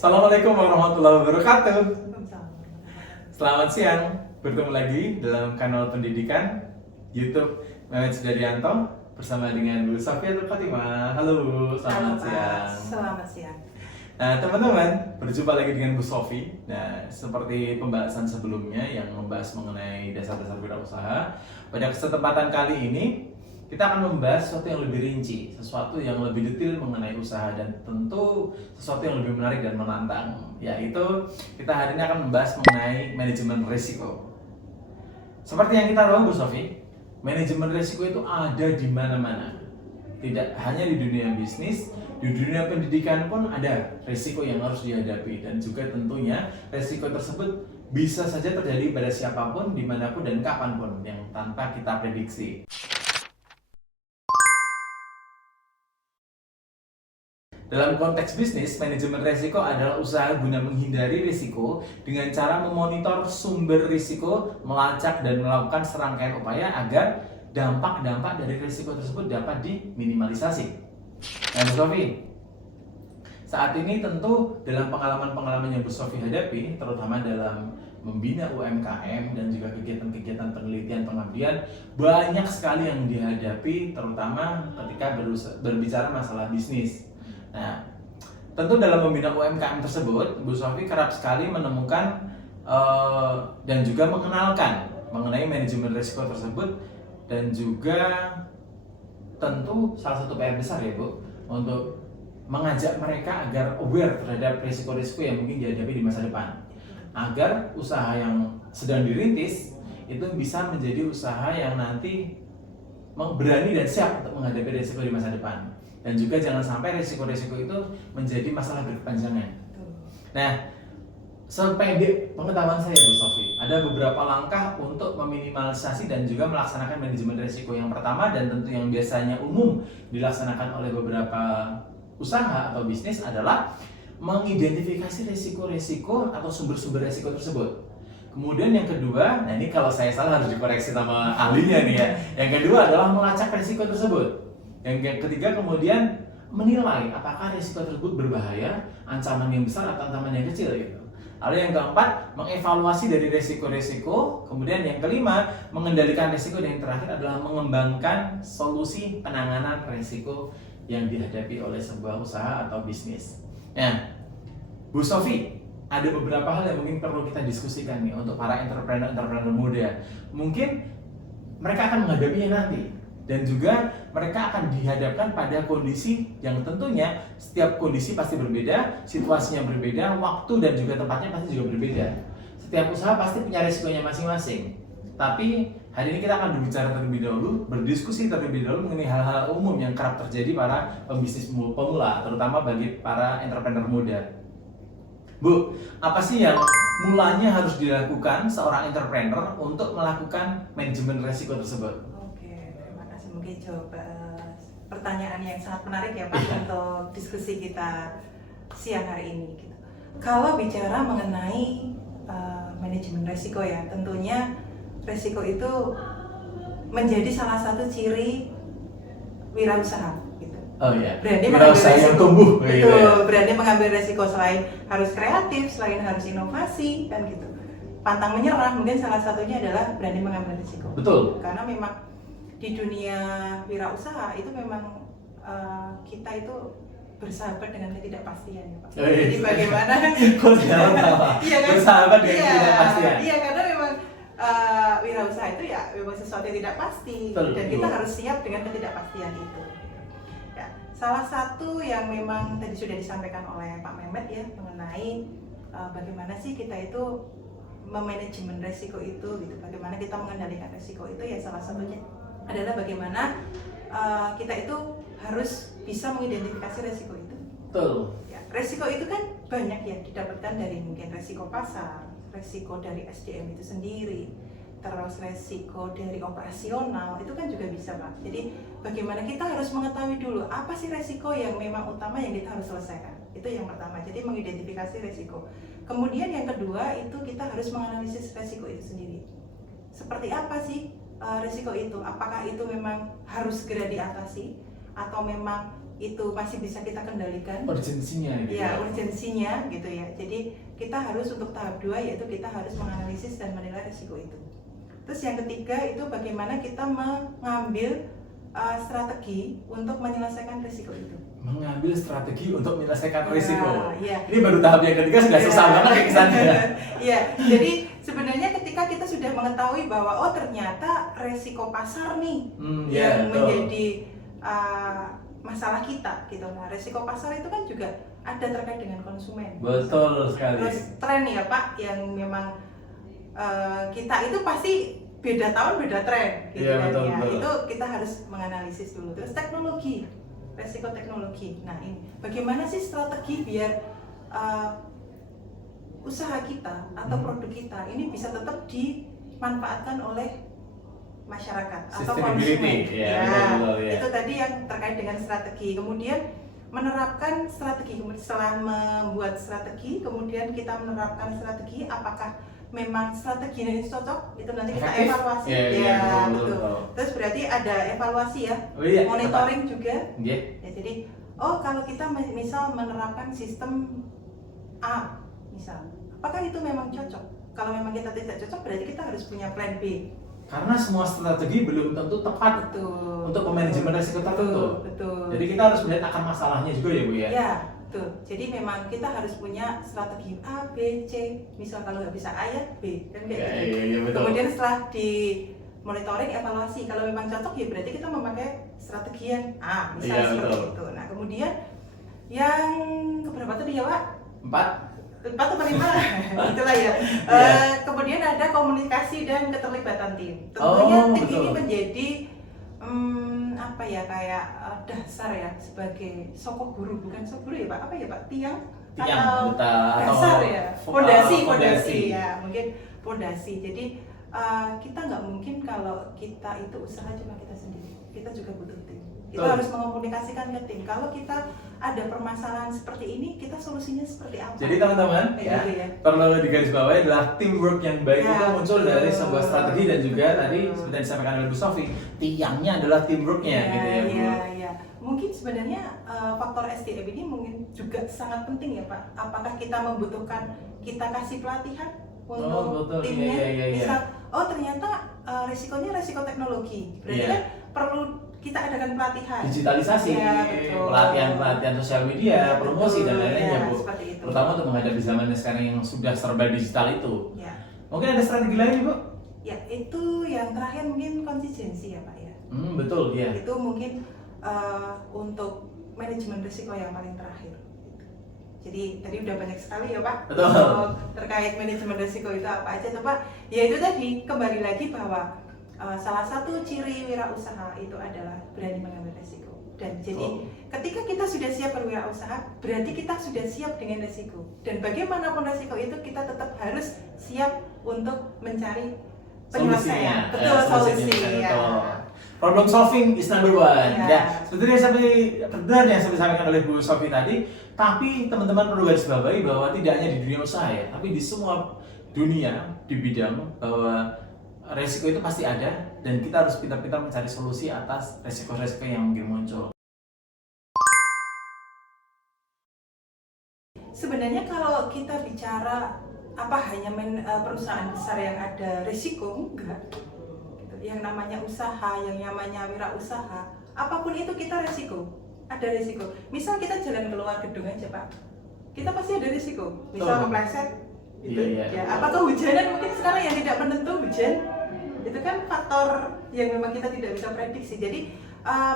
Assalamualaikum warahmatullahi wabarakatuh. Selamat siang, bertemu lagi dalam kanal pendidikan YouTube Mehmet Sudaryanto bersama dengan Bu Safiatul Fatimah. Halo, selamat siang. Selamat siang. Nah, teman-teman, berjumpa lagi dengan Bu Sofi. Nah, seperti pembahasan sebelumnya yang membahas mengenai dasar-dasar wirausaha, pada kesempatan kali ini kita akan membahas sesuatu yang lebih rinci, sesuatu yang lebih detail mengenai usaha dan tentu sesuatu yang lebih menarik dan menantang, yaitu kita hari ini akan membahas mengenai manajemen risiko. Seperti yang kita tahu Bu Sofi, manajemen risiko itu ada di mana-mana. Tidak hanya di dunia bisnis, di dunia pendidikan pun ada risiko yang harus dihadapi, dan juga tentunya risiko tersebut bisa saja terjadi pada siapapun, dimanapun dan kapanpun yang tanpa kita prediksi. Dalam konteks bisnis, manajemen risiko adalah usaha guna menghindari risiko dengan cara memonitor sumber risiko, melacak dan melakukan serangkaian upaya agar dampak-dampak dari risiko tersebut dapat diminimalisasi. Nah, Bu Sofi, saat ini tentu dalam pengalaman-pengalaman yang Bu Sofi hadapi, terutama dalam membina UMKM dan juga kegiatan-kegiatan penelitian pengabdian, banyak sekali yang dihadapi, terutama ketika berbicara masalah bisnis. Nah, tentu dalam membina UMKM tersebut, Bu Sofi kerap sekali menemukan dan juga mengenalkan mengenai manajemen risiko tersebut, dan juga tentu salah satu PR besar ya Bu, untuk mengajak mereka agar aware terhadap risiko-risiko yang mungkin dihadapi di masa depan, agar usaha yang sedang dirintis itu bisa menjadi usaha yang nanti berani dan siap untuk menghadapi risiko di masa depan, dan juga jangan sampai risiko-risiko itu menjadi masalah berkepanjangan. Nah, sependek pengetahuan saya Bu Sofi, ada beberapa langkah untuk meminimalisasi dan juga melaksanakan manajemen risiko. Yang pertama dan tentu yang biasanya umum dilaksanakan oleh beberapa usaha atau bisnis adalah mengidentifikasi risiko-risiko atau sumber-sumber risiko tersebut. Kemudian yang kedua, nah ini kalau saya salah harus dikoreksi sama ahlinya nih ya. Yang kedua adalah melacak risiko tersebut. Yang ketiga kemudian menilai apakah risiko tersebut berbahaya, ancaman yang besar atau ancaman yang kecil gitu. Lalu yang keempat, mengevaluasi dari risiko-risiko. Kemudian yang kelima, mengendalikan risiko. Dan yang terakhir adalah mengembangkan solusi penanganan risiko yang dihadapi oleh sebuah usaha atau bisnis. Nah, Bu Sofi, ada beberapa hal yang mungkin perlu kita diskusikan nih untuk para entrepreneur muda. Mungkin mereka akan menghadapinya nanti, dan juga mereka akan dihadapkan pada kondisi yang tentunya setiap kondisi pasti berbeda, situasinya berbeda, waktu dan juga tempatnya pasti juga berbeda. Setiap usaha pasti punya risikonya masing-masing. Tapi hari ini kita akan berbicara terlebih dahulu, berdiskusi terlebih dahulu mengenai hal-hal umum yang kerap terjadi para pembisnis pemula, terutama bagi para entrepreneur muda. Bu, apa sih yang mulanya harus dilakukan seorang entrepreneur untuk melakukan manajemen risiko tersebut? Mungkin coba pertanyaan yang sangat menarik ya Pak untuk diskusi kita siang hari ini gitu. Kalau bicara mengenai manajemen risiko ya, tentunya risiko itu menjadi salah satu ciri wirausaha gitu. Oh iya. Berani wirausaha yang tumbuh. Betul, ya. Berani mengambil risiko, selain harus kreatif, selain harus inovasi kan gitu. Pantang menyerah mungkin salah satunya adalah berani mengambil risiko. Betul. Karena memang di dunia wirausaha itu memang kita itu bersahabat dengan ketidakpastian ya Pak. Jadi bagaimana? Iya kan? Bersahabat dengan ketidakpastian. Iya, karena memang wirausaha itu ya memang sesuatu yang tidak pasti. Betul. Dan kita harus siap dengan ketidakpastian itu. Ya, salah satu yang memang tadi sudah disampaikan oleh Pak Mehmet ya mengenai bagaimana sih kita itu memanajemen risiko itu gitu. Bagaimana kita mengendalikan risiko itu ya, salah satunya adalah bagaimana kita itu harus bisa mengidentifikasi resiko itu. Betul. Ya, resiko itu kan banyak ya, didapatkan dari mungkin resiko pasar, resiko dari SDM itu sendiri, terus resiko dari operasional, itu kan juga bisa Pak. Jadi bagaimana kita harus mengetahui dulu apa sih resiko yang memang utama yang kita harus selesaikan. Itu yang pertama, jadi mengidentifikasi resiko. Kemudian yang kedua itu kita harus menganalisis resiko itu sendiri. Seperti apa sih risiko itu? Apakah itu memang harus segera diatasi atau memang itu masih bisa kita kendalikan, urgensinya gitu ya urgensinya gitu ya. Jadi kita harus untuk tahap 2 yaitu kita harus menganalisis dan menilai risiko itu. Terus yang ketiga itu bagaimana kita mengambil strategi untuk menyelesaikan risiko itu. Mengambil strategi untuk menyelesaikan risiko. Ya. Ini baru tahap yang ketiga sudah susah banget kayak kesannya. Iya, jadi sebenarnya ketika kita sudah mengetahui bahwa oh ternyata risiko pasar nih yang menjadi masalah kita gitu. Nah, risiko pasar itu kan juga ada terkait dengan konsumen. Betul sekali. Terus tren ya Pak, yang memang kita itu pasti beda tahun beda tren gitu kan betul, ya. betul. Itu kita harus menganalisis dulu. Terus teknologi, risiko teknologi. Nah, ini bagaimana sih strategi biar usaha kita atau produk kita ini bisa tetap dimanfaatkan oleh masyarakat atau konsumen. Betul, itu tadi yang terkait dengan strategi. Kemudian menerapkan strategi, setelah membuat strategi, kemudian kita menerapkan strategi, apakah memang strategi ini cocok? Itu nanti kita evaluasi. Betul. Terus berarti ada evaluasi ya, monitoring juga. Ya, jadi kalau kita misal menerapkan sistem A, misal, apakah itu memang cocok? Kalau memang kita tidak cocok, berarti kita harus punya plan B. Karena semua strategi belum tentu tepat untuk manajemen risiko tertentu. Betul. Jadi kita harus melihat akar masalahnya juga ya Bu ya. Ya, betul. Jadi memang kita harus punya strategi A, B, C. Misal kalau nggak bisa A ya B, kan kayak gitu. Iya, betul. Kemudian setelah di monitoring, evaluasi, kalau memang cocok ya berarti kita memakai strategi yang A, misalnya seperti itu. Nah kemudian yang keberapa tadi ya Pak? 4 atau 5 itulah ya. Kemudian ada komunikasi dan keterlibatan tim. Tentunya tim ini menjadi kayak dasar ya, sebagai sokok guru, bukan sokok guru ya Pak, apa ya Pak, tiang atau dasar ya, fondasi ya, mungkin fondasi. Jadi kita nggak mungkin kalau kita itu usaha cuma kita sendiri, kita juga butuh tim. Kita harus mengomunikasikan ke tim. Kalau kita ada permasalahan seperti ini, kita solusinya seperti apa? Jadi teman-teman, perlu digarisbawahi adalah teamwork yang baik itu muncul dari sebuah strategi, dan juga tadi seperti yang disampaikan oleh Bu Sofi, tiangnya adalah teamworknya gitu ya Bu. Iya. Mungkin sebenarnya faktor SDM ini mungkin juga sangat penting ya Pak. Apakah kita membutuhkan kita kasih pelatihan untuk timnya? Misal, ternyata risikonya risiko teknologi, berarti kan perlu kita adakan pelatihan, digitalisasi, pelatihan sosial media, promosi dan lain-lainnya Bu. Terutama untuk menghadapi zaman sekarang yang sudah serba digital itu. Mungkin ada strategi lain Bu? Ya, itu yang terakhir mungkin konsistensi ya Pak ya. Betul ya. Itu mungkin untuk manajemen risiko yang paling terakhir. Jadi tadi udah banyak sekali ya Pak. Betul. Terkait manajemen risiko itu apa aja tuh Pak? Ya itu tadi, kembali lagi bahwa salah satu ciri wirausaha itu adalah berani mengambil risiko. Dan jadi ketika kita sudah siap berwirausaha, berarti kita sudah siap dengan risiko. Dan bagaimanapun risiko itu, kita tetap harus siap untuk mencari penyelesaian. Solusi. Problem solving is number one. Seperti yang disampaikan oleh Bu Sofi tadi. Tapi teman-teman perlu garis bawahi bahwa tidak hanya di dunia usaha ya, tapi di semua dunia di bidang bahwa resiko itu pasti ada, dan kita harus pintar-pintar mencari solusi atas resiko-resiko yang mungkin muncul. Sebenarnya kalau kita bicara hanya perusahaan besar yang ada risiko, enggak. Yang namanya usaha, yang namanya wirausaha, apapun itu kita risiko. Ada risiko. Misal kita jalan keluar gedung aja Pak, kita pasti ada risiko. Misal kepleset, gitu. Apakah hujanan mungkin sekarang yang tidak menentu hujan? Itu kan faktor yang memang kita tidak bisa prediksi. Jadi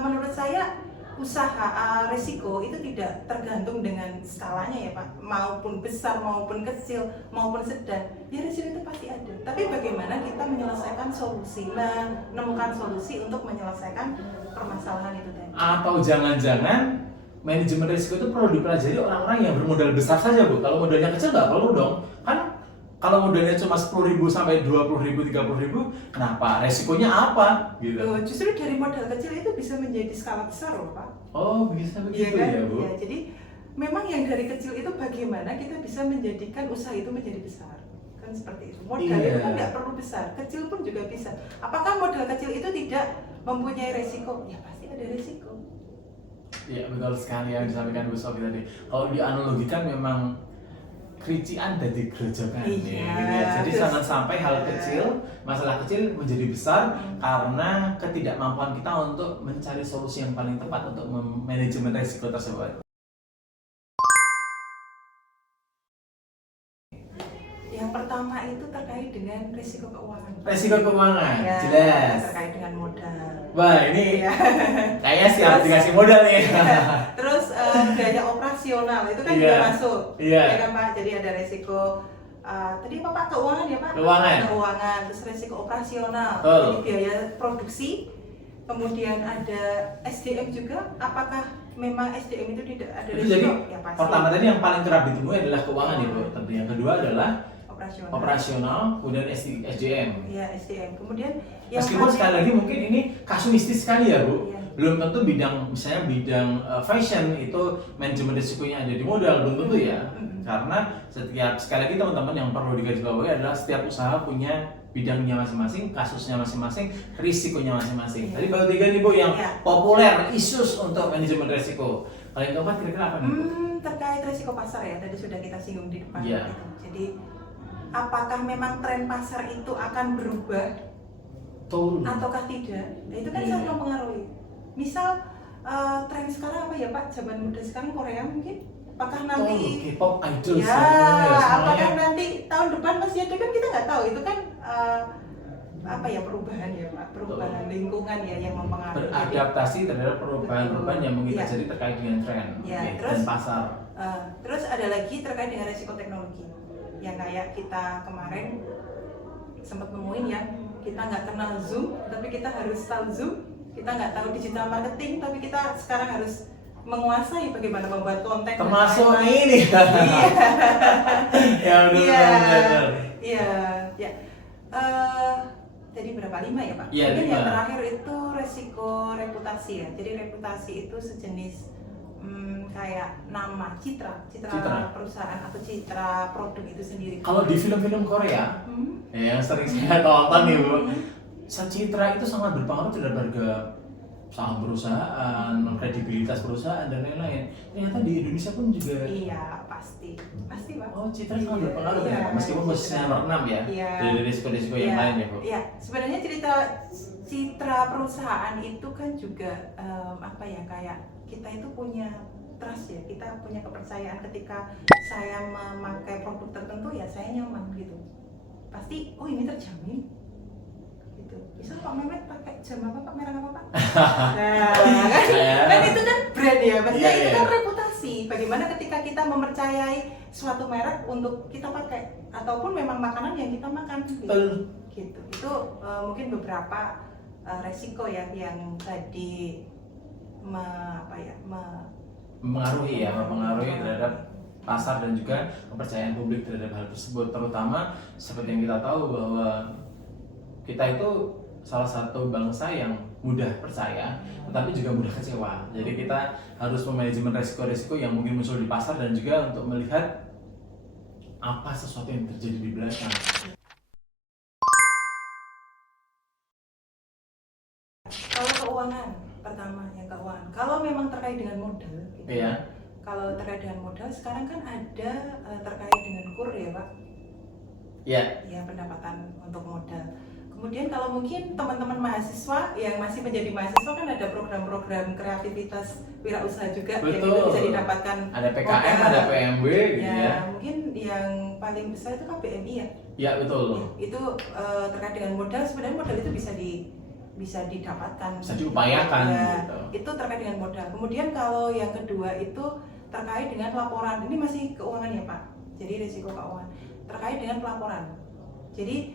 menurut saya usaha risiko itu tidak tergantung dengan skalanya ya Pak, maupun besar maupun kecil maupun sedang, ya risiko itu pasti ada. Tapi bagaimana kita menyelesaikan solusi, menemukan solusi untuk menyelesaikan permasalahan itu tadi. Atau jangan-jangan manajemen risiko itu perlu dipelajari orang-orang yang bermodal besar saja Bu. Kalau modalnya kecil nggak perlu dong. Kan kalau modalnya cuma 10.000 sampai 20.000, 30.000, kenapa? Resikonya apa? Gitu. Justru dari modal kecil itu bisa menjadi skala besar loh Pak. Oh bisa begitu ya Bu? Ya, jadi memang yang dari kecil itu bagaimana kita bisa menjadikan usaha itu menjadi besar. Kan seperti itu. Modal itu kan nggak perlu besar, kecil pun juga bisa. Apakah modal kecil itu tidak mempunyai resiko? Ya pasti ada resiko. Iya, betul sekali yang disampaikan Bu Sofi tadi. Kalau dianalogikan memang kerician dari gerojokan Iya, gitu ya. Jadi terus- jangan sampai hal kecil, masalah kecil menjadi besar karena ketidakmampuan kita untuk mencari solusi yang paling tepat untuk manajemen risiko tersebut. Yang pertama itu terkait dengan risiko keuangan. Risiko keuangan, Ya, jelas. terkait dengan modal. Wah, ini Ya. kayaknya siap dikasih modal nih. Terus biaya operasional itu kan Iya. juga masuk. Iya. Ya kan Pak, jadi ada resiko tadi apa Pak, keuangan ya Pak? Keuangan. Terus resiko operasional. Betul. Jadi biaya produksi. Kemudian ada SDM juga. Apakah memang SDM itu tidak ada Itu resiko? jadi Ya pasti. pertama tadi yang paling kerap ditemui adalah keuangan ya Bu. Tapi yang kedua adalah operasional, kemudian SDM. Iya, SDM. Kemudian yang Meskipun paling- sekali lagi mungkin ini kasuistis sekali ya Bu. Iya. Belum tentu misalnya bidang fashion itu manajemen risikonya ada di modal, belum tentu ya. Karena sekali lagi teman-teman yang perlu digarisbawahi adalah setiap usaha punya bidangnya masing-masing, kasusnya masing-masing, risikonya masing-masing. Iya. Tadi baru 3 nih Bu yang Iya. populer, isus untuk manajemen risiko. Kalau yang keempat kira-kira apa nih Bu? Terkait resiko pasar ya, tadi sudah kita singgung di depan. Iya. Gitu. Jadi apakah memang tren pasar itu akan berubah Betul. ataukah tidak? Nah, itu kan Iya. sangat mempengaruhi. Misal tren sekarang apa ya Pak? Zaman muda sekarang Korea mungkin. Apakah nanti K-pop idol ya, apakah nanti tahun depan masih ada kan kita nggak tahu. Itu kan apa ya, perubahan ya Pak, perubahan lingkungan ya yang mempengaruhi. beradaptasi terhadap perubahan-perubahan yang mungkin Iya. terjadi terkait dengan tren Iya, oke, terus- dan pasar. Terus ada lagi terkait dengan resiko teknologi yang kayak kita kemarin sempat nemuin ya, kita nggak kenal Zoom tapi kita harus tahu Zoom, kita nggak tahu digital marketing tapi kita sekarang harus menguasai bagaimana membuat konten dan Termasuk lain-lain. ini. Iya. Ya benar Iya. benar. Iya, ya. Jadi berapa, 5 ya Pak? Iya, Mungkin 5. yang terakhir itu resiko reputasi ya. Jadi reputasi itu sejenis kayak nama, citra perusahaan atau citra produk itu sendiri. Kalau di film-film Korea Hmm. yang sering saya tonton nih Bu, citra itu sangat berpengaruh terhadap harga saham perusahaan, kredibilitas perusahaan dan lain-lain. Ternyata di Indonesia pun juga Iya, pasti Pak. oh citra sangat berpengaruh Iya, ya, meskipun posisinya nomor 6 ya Iya. dari risiko-risiko yang Iya, lain ya Bu. Iya, sebenarnya citra perusahaan itu kan juga apa ya, kayak kita itu punya trust ya, kita punya kepercayaan ketika saya memakai produk tertentu ya saya nyaman gitu. Pasti, oh ini terjamin gitu. Bisa Pak Mehmet pakai jam apa Pak, merek apa Pak? Nah, kan itu kan brand ya, maksudnya Iya, itu iya. kan reputasi. Bagaimana ketika kita mempercayai suatu merek untuk kita pakai ataupun memang makanan yang kita makan gitu. Betul. Gitu. Itu mungkin beberapa resiko ya yang tadi mempengaruhi terhadap pasar dan juga kepercayaan publik terhadap hal tersebut, terutama seperti yang kita tahu bahwa kita itu salah satu bangsa yang mudah percaya tetapi juga mudah kecewa. Jadi kita harus memanajemen resiko-resiko yang mungkin muncul di pasar dan juga untuk melihat apa sesuatu yang terjadi di belakang. Kalau keuangan, pertama yang keuangan. Kalau memang terkait dengan modal, gitu. Iya. Kalau terkait dengan modal, sekarang kan ada terkait dengan KUR ya Pak. Iya. Ya, pendapatan untuk modal. Kemudian kalau mungkin teman-teman mahasiswa yang masih menjadi mahasiswa kan ada program-program kreativitas wirausaha juga yang itu Betul. bisa didapatkan Ada PKM, modal. ada PMB gitu Ya, ya. mungkin yang paling besar itu kan BMI ya. Ya betul. Itu terkait dengan modal, sebenarnya modal itu bisa didapatkan, Bisa diupayakan ya, gitu. itu terkait dengan modal. Kemudian kalau yang kedua itu terkait dengan laporan, ini masih keuangan ya Pak, jadi risiko keuangan terkait dengan pelaporan. Jadi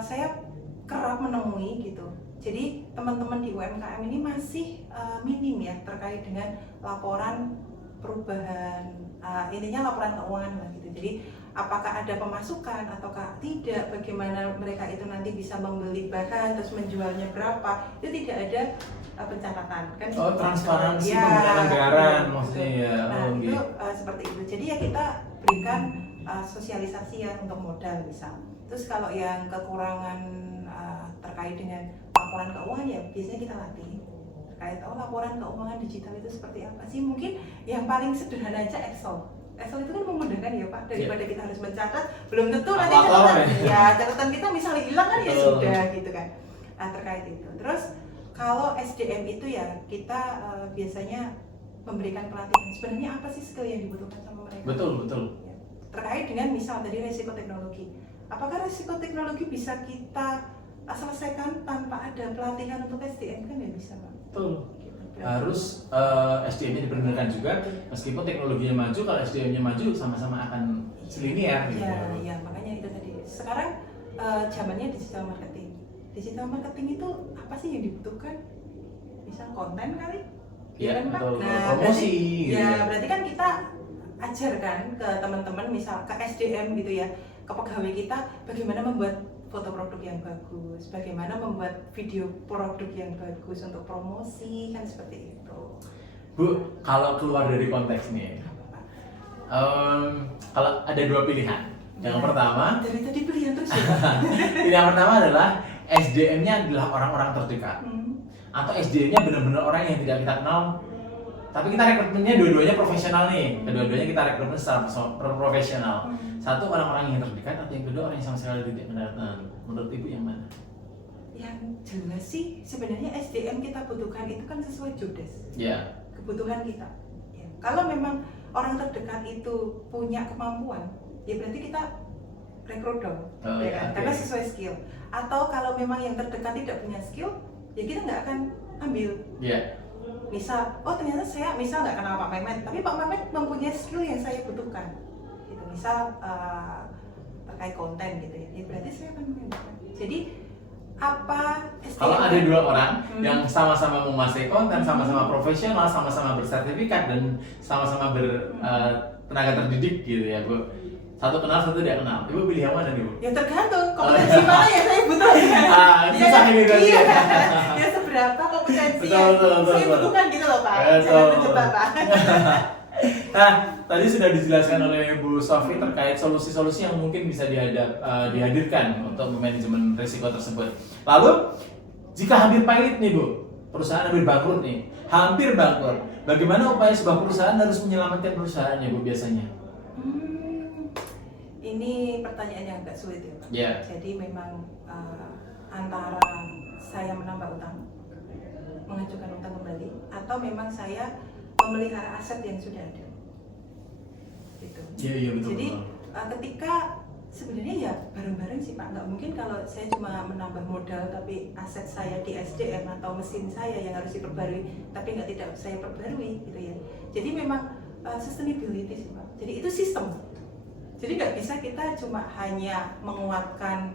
saya kerap menemui gitu, jadi teman-teman di UMKM ini masih minim ya terkait dengan laporan perubahan, intinya laporan keuangan lah gitu. Jadi apakah ada pemasukan ataukah tidak, bagaimana mereka itu nanti bisa membeli bahan terus menjualnya berapa, itu tidak ada pencatatan kan. Oh, transparansi Ya, penggunaan anggaran betul. maksudnya ya. Nah, Oh, itu gitu. seperti itu. Jadi ya kita berikan sosialisasi ya untuk modal misal. Terus kalau yang kekurangan terkait dengan laporan keuangan ya biasanya kita latih terkait laporan keuangan digital itu seperti apa sih. Mungkin yang paling sederhana aja Excel itu kan memudahkan ya Pak, daripada kita harus mencatat, belum tentu nanti catatan kita misalnya hilang kan ya sudah gitu kan. Nah terkait itu, terus kalau SDM itu ya kita biasanya memberikan pelatihan sebenarnya apa sih skill yang dibutuhkan sama mereka. Betul. Ya. Terkait dengan misal tadi resiko teknologi, apakah resiko teknologi bisa kita selesaikan tanpa ada pelatihan untuk SDM? Kan ya bisa Pak. Betul. Harus SDM-nya diperkenalkan juga, meskipun teknologinya maju, kalau SDM-nya maju sama-sama akan selinier gitu. Ya, makanya itu tadi. Sekarang zamannya digital marketing. Digital marketing itu apa sih yang dibutuhkan? Misal konten kali? Iya, kan, Pak? betul. Nah, Promosi berarti, gitu. ya berarti kan kita ajarkan ke teman-teman, misal ke SDM gitu ya, ke pegawai kita bagaimana membuat foto produk yang bagus, bagaimana membuat video produk yang bagus untuk promosi, kan seperti itu. Bu, kalau keluar dari konteks nih, kalau ada dua pilihan. Yang pertama, dari tadi pilihan terus ya. yang pertama adalah SDM-nya adalah orang-orang terdekat, atau SDM-nya benar-benar orang yang tidak kita kenal, tapi kita rekrutmennya dua-duanya profesional nih. Kedua-duanya kita rekrutmen secara profesional. Satu orang-orang yang terdekat, atau yang kedua orang yang sama sekali tidak kenal. Menurut Ibu yang mana? Yang jelas sih sebenarnya SDM kita butuhkan itu kan sesuai job desk. Ya. Kebutuhan kita. Ya. Kalau memang orang terdekat itu punya kemampuan, ya berarti kita rekrut dong, ya kan? Karena sesuai skill. Atau kalau memang yang terdekat tidak punya skill, ya kita nggak akan ambil. Iya. Misal, oh ternyata saya misal nggak kenal Pak Mehmet, tapi Pak Mehmet mempunyai skill yang saya butuhkan. Gitu. Misal terkait konten gitu ya, berarti saya akan mengambilkan. Jadi apa SDM? Kalau ada dua orang yang sama-sama menguasai konten, sama-sama profesional, sama-sama bersertifikat dan sama-sama tenaga terdidik gitu ya Bu. Satu kenal, satu tidak kenal. Ibu pilih yang mana nih Bu? Ya tergantung kompetensi mana yang saya butuhkan. Susah ini berarti. Iya. Ya seberapa kompetensi yang saya butuhkan gitu loh Pak. Jangan terjebak Pak. Nah, tadi sudah dijelaskan oleh Bu Sofi terkait solusi-solusi yang mungkin bisa dihadirkan untuk manajemen risiko tersebut. Lalu, jika hampir pahit nih Bu, perusahaan hampir bangkrut nih, hampir bangkrut, bagaimana upaya sebuah perusahaan harus menyelamatkan perusahaannya Bu biasanya? Ini pertanyaan yang agak sulit ya Pak. Yeah. Jadi memang antara saya menambah utang, mengajukan utang kembali, atau memang saya memelihara aset yang sudah ada. Gitu. Iya betul. Jadi ketika sebenarnya ya bareng-bareng sih Pak, nggak mungkin kalau saya cuma menambah modal tapi aset saya di SDM atau mesin saya yang harus diperbarui tapi tidak saya perbarui gitu ya. Jadi memang sustainability sih Pak. Jadi itu sistem. Jadi nggak bisa kita cuma hanya menguatkan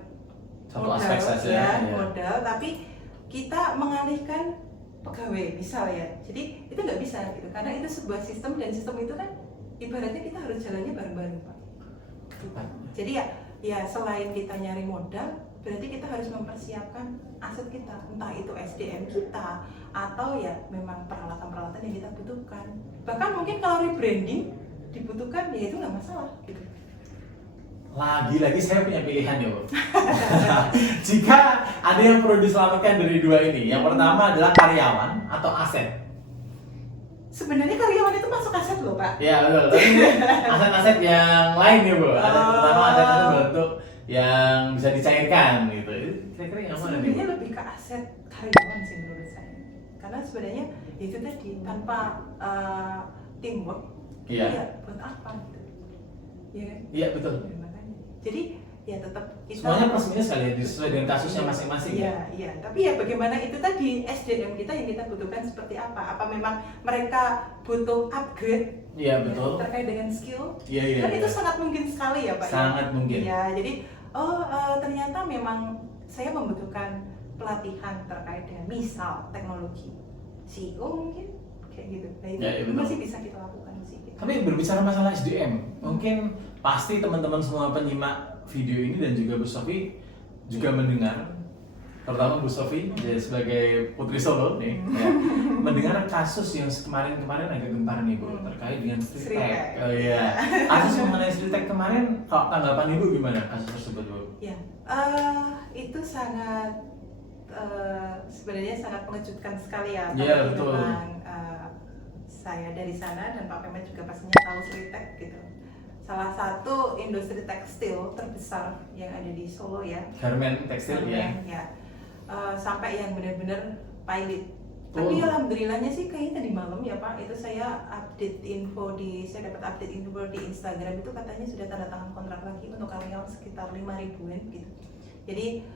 satu aspek saja ya, modal, tapi kita mengalihkan pegawai misal ya. Jadi itu nggak bisa gitu, karena itu sebuah sistem dan sistem itu kan ibaratnya kita harus jalannya bareng-bareng Pak. Jadi ya selain kita nyari modal, berarti kita harus mempersiapkan aset kita, entah itu SDM kita atau ya memang peralatan-peralatan yang kita butuhkan. Bahkan mungkin kalau rebranding dibutuhkan, ya itu nggak masalah gitu. Lagi-lagi saya punya pilihan ya Bu. Jika ada yang perlu diselamatkan dari dua ini, yang pertama adalah karyawan atau aset. Sebenarnya karyawan itu masuk aset loh Pak. Ya betul, tapi aset-aset yang lain ya Bu. Aset pertama aset bentuk yang bisa dicairkan gitu. Kira-kira yang mana nih? Sebenarnya lebih ke aset karyawan sih menurut saya. Karena sebenarnya itu tadi tanpa teamwork, ya buat apa gitu? Iya kan? Iya betul. Jadi ya tetap kita semuanya plus minus kali ya, sesuai dengan kasusnya masing-masing. Iya. Tapi ya bagaimana itu tadi SDM kita yang kita butuhkan seperti apa? Apa memang mereka butuh upgrade? Iya betul. Ya, terkait dengan skill? Iya. Kan itu sangat mungkin sekali ya Pak. Sangat mungkin. Ya, jadi ternyata memang saya membutuhkan pelatihan terkait dengan misal teknologi, CEO mungkin kayak gitu. Nah itu masih bisa kita lakukan sih. Tapi berbicara masalah SDM, mungkin pasti teman-teman semua penyimak video ini dan juga Bu Sofi juga mendengar, terutama Bu Sofi ya, sebagai putri Solo nih, ya, mendengar kasus yang kemarin agak gempar nih Bu, terkait dengan Streetech. Oh iya, kasus mengenai Streetech kemarin, kalau tanggapan Ibu gimana kasus tersebut Bu? Ya, itu sangat sebenarnya sangat mengejutkan sekali ya. Iya, Apalagi betul. memang saya dari sana dan Pak Pemet juga pastinya tahu Sritek gitu. Salah satu industri tekstil terbesar yang ada di Solo ya. Garment tekstil ya. Ya. Sampai yang benar-benar pilot. Tapi alhamdulillahnya sih kayaknya tadi malam ya Pak, itu saya dapat update info di Instagram itu katanya sudah tanda tangan kontrak lagi untuk karyawan sekitar 5.000-an gitu. Jadi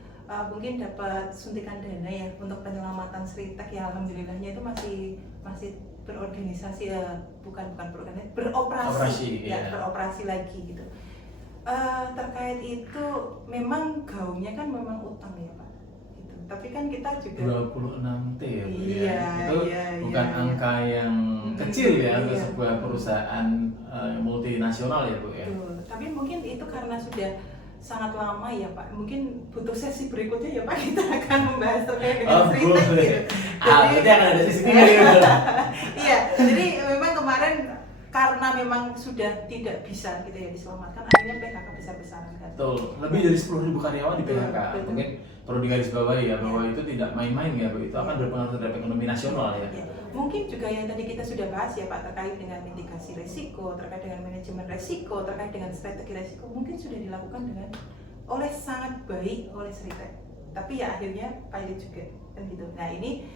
mungkin dapat suntikan dana ya untuk penyelamatan Sritek ya, alhamdulillahnya itu masih berorganisasi ya, beroperasi ya, beroperasi lagi gitu. Terkait itu memang gaungnya kan memang utang ya Pak. Tapi kan kita juga 26T ya Bu iya, ya. Itu bukan angka yang kecil ya untuk sebuah perusahaan multinasional ya Bu ya. Betul. Tapi mungkin itu karena sudah sangat lama ya Pak. Mungkin butuh sesi berikutnya ya Pak, kita akan membahas terkait dengan Sritek gitu. Jadi akan ada sesi ini ya. Iya, jadi memang kemarin karena memang sudah tidak bisa gitu ya diselamatkan, akhirnya PHK besar-besaran kan. Betul, lebih dari 10.000 karyawan di PHK. Betul. Mungkin perlu digarisbawahi ya bahwa itu tidak main-main ya Bu, itu akan berpengaruh terhadap ekonomi nasional ya. Mungkin juga yang tadi kita sudah bahas ya Pak, terkait dengan mitigasi resiko, terkait dengan manajemen resiko, terkait dengan strategi resiko, mungkin sudah dilakukan oleh sangat baik oleh Sritek. Tapi ya akhirnya pilot juga kan gitu. Nah ini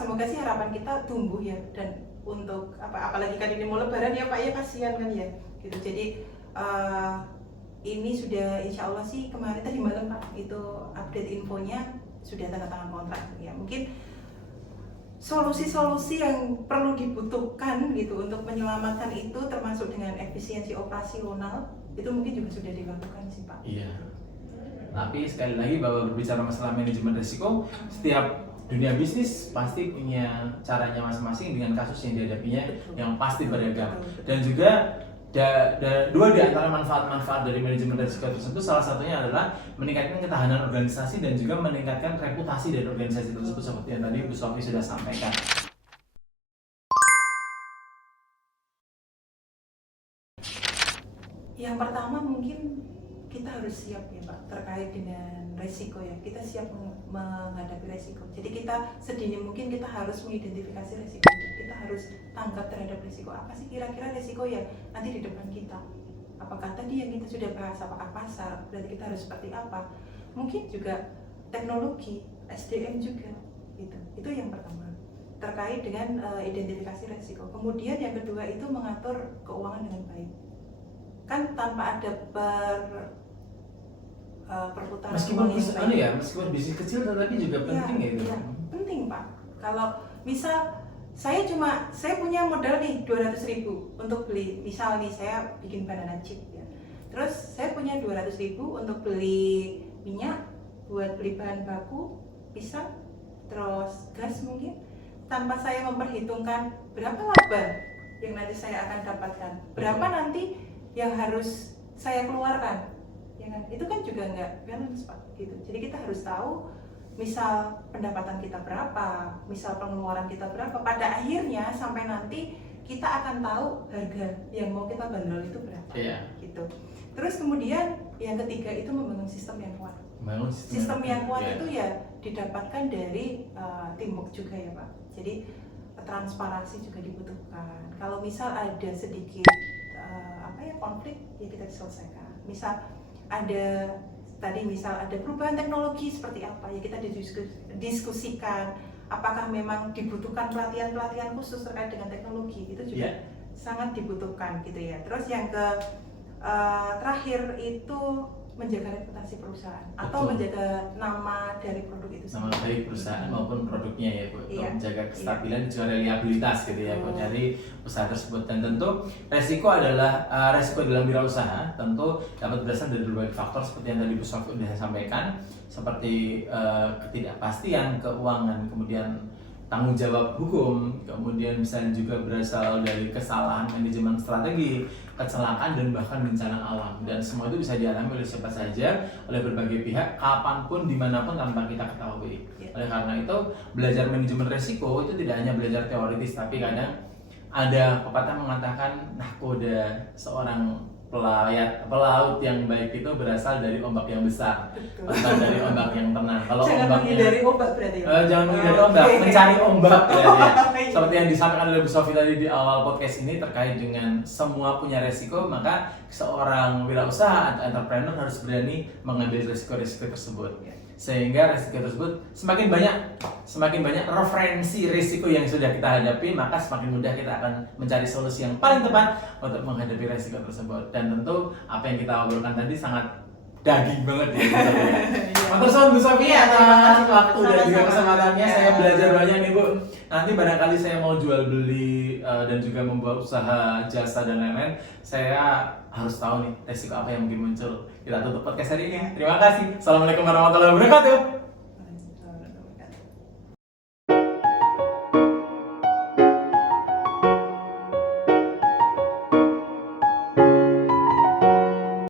semoga sih harapan kita tumbuh ya, dan untuk apalagi kan ini mau lebaran ya Pak ya, kasihan kan ya gitu. Jadi ini sudah insya Allah sih kemarin tadi malam Pak itu update infonya sudah tanda tangan kontrak ya. Mungkin solusi-solusi yang perlu dibutuhkan gitu untuk menyelamatkan itu termasuk dengan efisiensi operasional itu mungkin juga sudah dilakukan sih Pak. Iya. Tapi sekali lagi bahwa berbicara masalah manajemen risiko, setiap dunia bisnis pasti punya caranya masing-masing dengan kasus yang dihadapinya yang pasti beragam. Dan juga dua di antara manfaat-manfaat dari manajemen risiko tersebut, salah satunya adalah meningkatkan ketahanan organisasi dan juga meningkatkan reputasi dari organisasi tersebut seperti yang tadi Bu Sofi sudah sampaikan. Yang pertama mungkin kita harus siap ya Pak terkait dengan resiko ya, kita siap menghadapi resiko. Jadi kita sedini mungkin kita harus mengidentifikasi resiko, kita harus tanggap terhadap resiko. Apa sih kira-kira resiko ya nanti di depan kita? Apakah tadi yang kita sudah bahas, apakah pasar, berarti kita harus seperti apa? Mungkin juga teknologi, SDM juga gitu. Itu yang pertama terkait dengan identifikasi resiko. Kemudian yang kedua itu mengatur keuangan dengan baik. Kan tanpa ada perputaran meskipun bisnis kecil tetapi juga penting ya itu. Penting Pak. Kalau misal saya punya modal nih 200.000 untuk beli, misal nih saya bikin banana chip ya. Terus saya punya 200.000 untuk beli minyak, buat beli bahan baku, pisang, terus gas mungkin. Tanpa saya memperhitungkan berapa laba yang nanti saya akan dapatkan, berapa nanti yang harus saya keluarkan, ya kan? Itu kan juga nggak balance Pak, gitu. Jadi kita harus tahu, misal pendapatan kita berapa, misal pengeluaran kita berapa. Pada akhirnya sampai nanti kita akan tahu harga yang mau kita bandrol itu berapa, gitu. Terus kemudian yang ketiga itu membangun sistem yang kuat. Sistem yang kuat itu ya didapatkan dari teamwork juga ya Pak. Jadi transparansi juga dibutuhkan. Kalau misal ada sedikit konflik ya kita selesaikan. Misal ada perubahan teknologi seperti apa ya kita diskusikan. Apakah memang dibutuhkan pelatihan khusus terkait dengan teknologi, itu juga sangat dibutuhkan gitu ya. Terus yang terakhir itu menjaga reputasi perusahaan. Atau menjaga nama dari produk itu sendiri. Nama dari perusahaan maupun produknya ya Bu, menjaga kestabilan dan juga reliabilitas gitu ya Bu dari usaha tersebut. Dan tentu resiko dalam wirausaha tentu dapat berasal dari berbagai faktor seperti yang tadi Bu Sofi sudah sampaikan, seperti ketidakpastian keuangan, kemudian tanggung jawab hukum, kemudian bisa juga berasal dari kesalahan manajemen strategi, kecelakaan dan bahkan bencana alam. Dan semua itu bisa dialami oleh siapa saja, oleh berbagai pihak, kapanpun, dimanapun tanpa kita ketahui. Oleh karena itu, belajar manajemen resiko itu tidak hanya belajar teoritis, tapi kadang ada pepatah mengatakan nahkoda seorang pelaut yang baik itu berasal dari ombak yang besar, Betul. bukan dari ombak yang tenang. Kalau Jangan ombaknya menghindari ombak berarti ya? jangan menghindari Oh, ombak, oke. mencari ombak ya. Iya. Seperti yang disampaikan oleh Bu Sofi tadi di awal podcast ini terkait dengan semua punya resiko, maka seorang wirausaha atau entrepreneur harus berani mengambil resiko-resiko tersebut. Sehingga resiko tersebut semakin banyak referensi risiko yang sudah kita hadapi, maka semakin mudah kita akan mencari solusi yang paling tepat untuk menghadapi resiko tersebut. Dan tentu apa yang kita obrolkan tadi sangat daging banget ya. Matur suwun Bu Sofi Iya, terima atas kasih. waktu dan juga Sama-sama. kesempatannya. Iya. Saya belajar banyak nih Bu. Nanti barangkali saya mau jual beli dan juga membuat usaha jasa dan lain-lain, saya harus tahu nih resiko apa yang mungkin muncul. Kita tutup podcast hari ini. Terima kasih. Assalamualaikum warahmatullahi wabarakatuh.